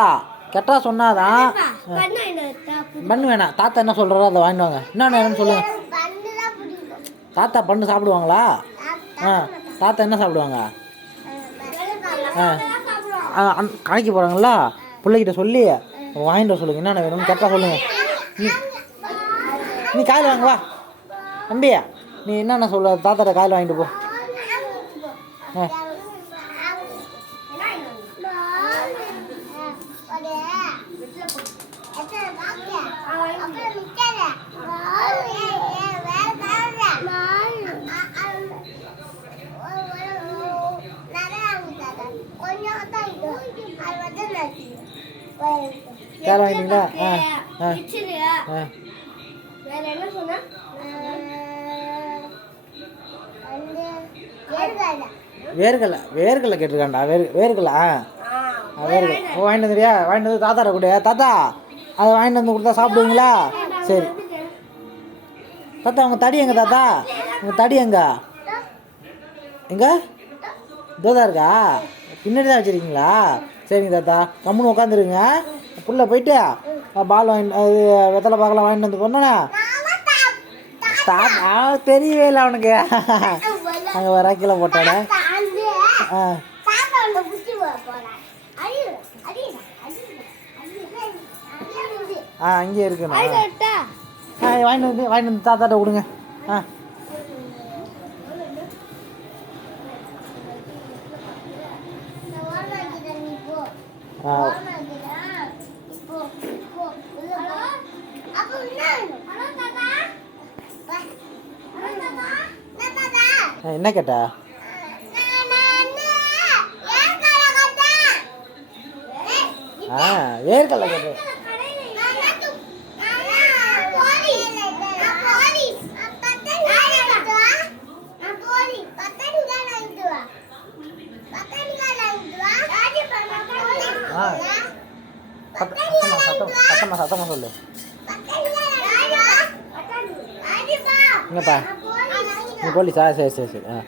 கெட்டா. சொன்னாதான் பண்ண வேணாம். தாத்தா என்ன சொல்கிறாரோ அதை வாங்கிட்டு வாங்க. என்ன வேணும்னு சொல்லுங்க. தாத்தா பண்ணு சாப்பிடுவாங்களா? ஆ தாத்தா என்ன சாப்பிடுவாங்க? ஆ கடைக்கு போகிறாங்களா பிள்ளைகிட்ட சொல்லி வாங்கிட்டு வர சொல்லுங்க. என்னென்ன வேணும்னு கரெக்டாக சொல்லுங்க. நீ நீ காயில் வாங்க வா. தம்பியா நீ என்னென்ன சொல்ல தாத்தாட்ட காயில் வாங்கிட்டு போ. ஆ. காயில் வாங்கிட்டீங்களா ஆ ஆ. ஆ. வேற என்ன சொன்னா? வேர்கடலை வேர்கடலை கேட்டிருக்காண்டா வேர் வேர்கடலை ஆ. ஓ வாங்கிட்டு வந்துறியா வாங்கிட்டு வந்து தாத்தாட்ட கூட. தாத்தா அதை வாங்கிட்டு வந்து கொடுத்தா சாப்பிடுவீங்களா? சரி. தாத்தா உங்கள் தடி எங்க தாத்தா? உங்கள் தடி எங்க? எங்க? இதோதான் இருக்கா? பின்னாடி தான் வச்சுருக்கீங்களா? சரிங்க தாத்தா. கம்முன்னு உட்காந்துருங்க புள்ள போயிட்டு பால் வாங்கி அது வெத்தலை பாக்கெல்லாம் வாங்கிட்டு வந்து போனோன்னே தாத்தா தெரியவே இல்லை அவனுக்கு. அங்கே வர கீழே போட்டானே. ஆ ஆ அங்கேயே இருக்கணும். ஆ வாங்கிட்டு வந்து வாங்கிட்டு வந்து தாத்தாட்ட கொடுங்க. ஆ ஆ ஆ, என்ன கேட்டா? ஆ வேர்க்கடலை கேட்டேன் சத்தமா சத்தமாக சொல்லு? இங்கப்பா. நீ போலீஸா சரி சரி சரி ஆ.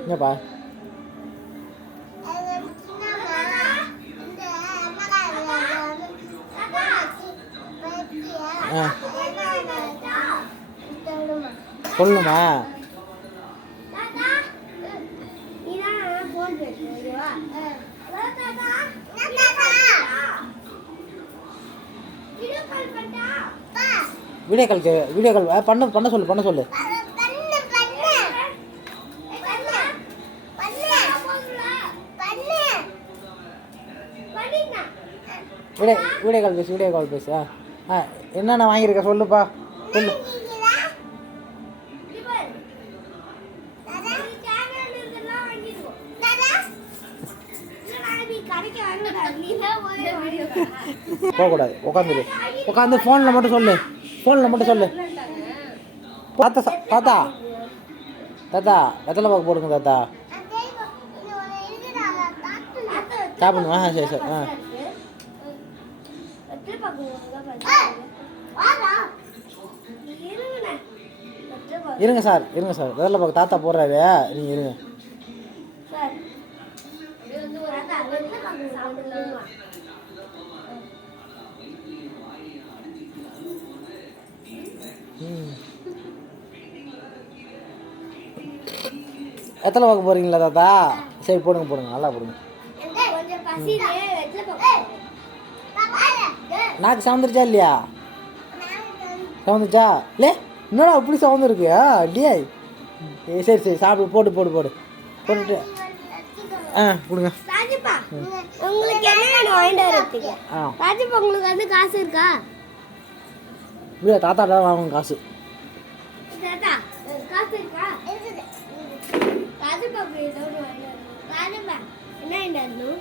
என்னப்பா ஆ. சொல்லணுமா வீடியோ கால் வீடியோ கால் பண்ண பண்ண சொல்லு பண்ண சொல்லு. வீடியோ வீடியோ கால் பேசு வீடியோ கால் பேசு ஆ. ஆ என்னென்ன வாங்கியிருக்க சொல்லுப்பா சொல்லு. போகக்கூடாது உட்காந்துரு உட்காந்து ஃபோனில் மட்டும் சொல்லு. ஃபோனில் மட்டும் சொல்லு. தாத்தா தாத்தா. தாத்தா வெத்தலை பாக்கு போடுங்க தாத்தா. சாப்பிடுங்க ஆ சரி சரி ஆ. இருங்க சார் இருங்க சார். வெத்தலை பாக்கு தாத்தா போடுறாரு. நீங்கள் இருங்க. ம். பார்க்க பாக்கு போடுறீங்களா தாத்தா? சரி போடுங்க போடுங்க. நல்லா போடுங்க. நாக்கு சமந்துருச்சா இல்லையா? சமந்துருச்சா இல்லை என்னடா இப்படி சவுந்து இருக்கு இல்லையா ஏ சரி சரி சாப்பிடு போட்டு போடு போடு. போட்டுட்டு. ஆ கொடுங்க. உங்களுக்கு என்ன வேணும் வாங்கிட்டு வரதுக்கு ஆ. ராஜப்பா உங்களுக்கு வந்து காசு இருக்கா? இல்லையா தாத்தா தான் வாங்கணும் காசு. தாத்தா காசு இருக்கா? ராஜப்பா ஏதோ ஒன்று வாங்கிட்டு வரணும் ராஜப்பா என்ன வாங்கிட்டு வரணும்?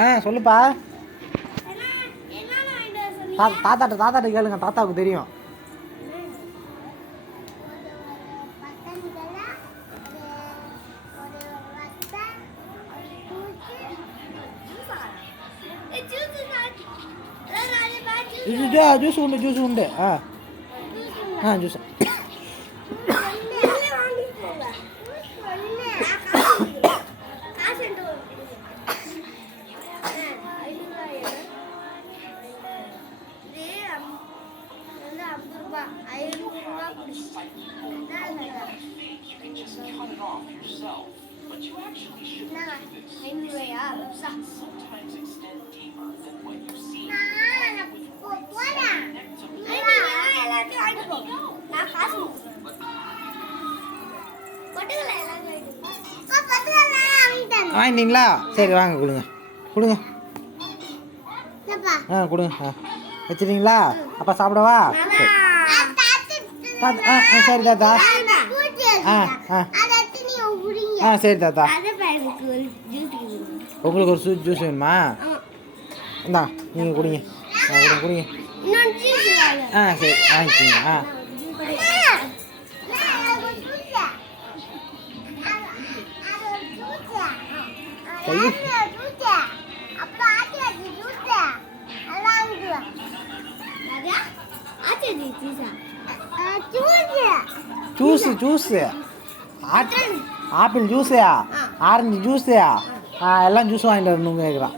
ஆ சொல்லுப்பா. தாத்தாட்ட தாத்தாட்ட கேளுங்க. தாத்தாவுக்கு தெரியும். நாலு பால் juice. ஜூ ஜூஸ் உண்டு ஜூஸ் உண்டு ஆ ஆ ஜூஸ் ஒண்ணு வாங்கிட்டு போங்க. ஒண்ணு. வாங்கிட்டீங்களா? சரி வாங்க கொடுங்க. கொடுங்க? ஆ கொடுங்க. ஆ. வச்சுட்டீங்களா? அப்பா சாப்பிடவா? ஆ சரி தாத்தா. ஆ ஆ. ஆ சரி தாத்தா. உங்களுக்கு ஒரு ஜூஸ் வேணுமா? இந்தா நீங்கள் குடிங்க. குடிங்க குடிங்க ஆ சரி வாங்கிக்கோங்க. ஆ. Juice juice. Apple juice orange juice ஆ. எல்லாம் ஜூஸ் வாங்கிட்டு வரணுங்க கேட்குறான்